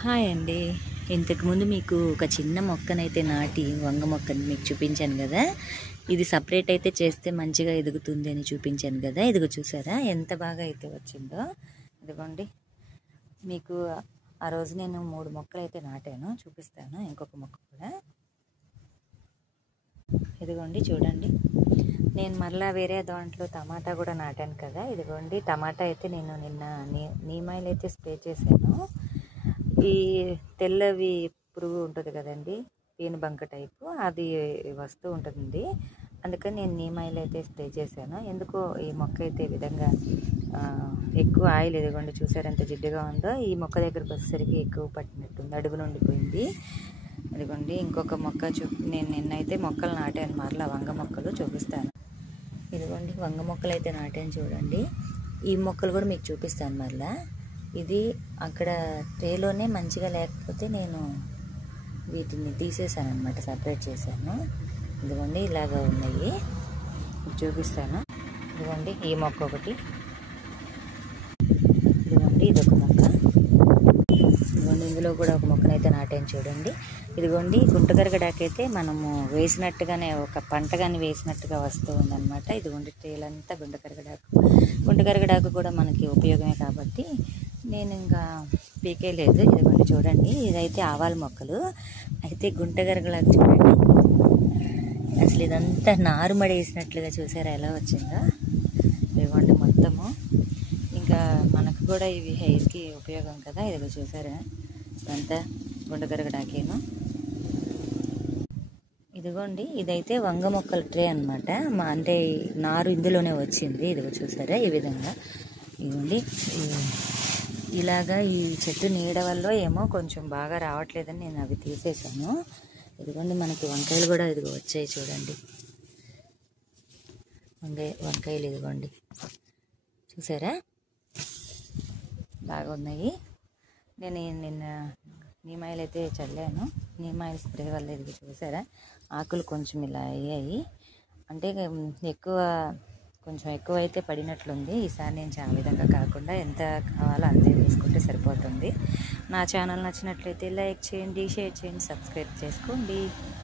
Hi అండి. ఇంతకుముందు మీకు ఒక చిన్న మొక్కనైతే నాటి వంగ మొక్కని మీకు చూపించాను కదా. ఇది సపరేట్ అయితే చేస్తే మంచిగా ఎదుగుతుంది అని చూపించాను కదా. ఇదిగో చూసారా ఎంత బాగా అయితే వచ్చిందో. ఇదిగోండి, మీకు ఆ రోజు నేను 3 మొక్కలు అయితే నాటాను, చూపిస్తాను ఇంకొక మొక్క కూడా. ఇదిగోండి చూడండి, నేను మళ్ళీ వేరే దాంట్లో టమాటా కూడా నాటాను కదా. ఇదిగోండి టమాటా అయితే నేను నిన్న నీమాయిల్ అయితే స్ప్రే చేశాను. ఈ తెల్లవి పురుగు ఉంటుంది కదండి, పేనుబంక టైపు, అది వస్తూ ఉంటుంది. అందుకని నేను నీమాయిల్ అయితే స్ప్రే చేశాను. ఎందుకో ఈ మొక్క అయితే ఈ విధంగా ఎక్కువ ఆయిల్, ఎదుగుండి చూసారు ఎంత జిడ్డుగా ఉందో. ఈ మొక్క దగ్గరకు వచ్చేసరికి ఎక్కువ పట్టినట్టుంది, అడుగు నుండిపోయింది. ఇదిగోండి ఇంకొక మొక్క నేను నిన్నైతే మొక్కలు నాటాను, మరలా వంగ మొక్కలు చూపిస్తాను. ఇదిగోండి వంగ మొక్కలు అయితే నాటాను చూడండి. ఈ మొక్కలు కూడా మీకు చూపిస్తాను మరలా. ఇది అక్కడ ట్రేలోనే మంచిగా లేకపోతే నేను వీటిని తీసేసాను అనమాట, సపరేట్ చేశాను. ఇదిగోండి ఇలాగా ఉన్నాయి, చూపిస్తాను. ఇదిగోండి ఈ మొక్క ఒకటి, ఇదిగోండి ఇదొక మొక్క. ఇదిగోండి ఇందులో కూడా ఒక మొక్కనైతే నాటాను చూడండి. ఇదిగోండి గుంటగరగడాకైతే మనము వేసినట్టుగానే ఒక పంటగాని వేసినట్టుగా వస్తూ ఉందన్నమాట. ఇదిగోండి ట్రేలంతా గుంటగరగడాకు కూడా మనకి ఉపయోగమే కాబట్టి నేను ఇంకా పీకేయలేదు. ఇదిగోండి చూడండి, ఇదైతే ఆవాల మొక్కలు అయితే గుంటగరగడాకు చూడండి. అసలు ఇదంతా నారుమడి వేసినట్లుగా చూసారా ఎలా వచ్చిందో. ఇదిగోండి మొత్తము ఇంకా మనకు కూడా ఇవి హెయిర్కి ఉపయోగం కదా. ఇదిగో చూసారా ఇదంతా గుంటగరగడాకేను. ఇదిగోండి ఇదైతే వంగ మొక్కల ట్రే అనమాట, అంటే నారు ఇందులోనే వచ్చింది. ఇదిగో చూసారా ఈ విధంగా. ఇదిగోండి ఇలాగా ఈ చెట్టు నీడ వల్ల ఏమో కొంచెం బాగా రావట్లేదని నేను అవి తీసేసాను. ఇదిగోండి మనకి వంకాయలు కూడా ఇదిగో వచ్చాయి చూడండి, వంకాయలు ఇదిగోండి చూసారా బాగా ఉన్నాయి. నేను నిన్న నీమాయిల్ అయితే చల్లాను, నీమాయిల్ స్ప్రే వల్ల ఇది చూసారా ఆకులు కొంచెం ఇలా అయ్యాయి. అంటే కొంచెం ఎక్కువ అయితే పడినట్లుంది. ఈసారి నేను ఆ విధంగా కాకుండా ఎంత కావాలో అంతే వేసుకుంటే సరిపోతుంది. నా ఛానల్ నచ్చినట్లయితే లైక్ చేయండి, షేర్ చేయండి, సబ్స్క్రైబ్ చేసుకోండి.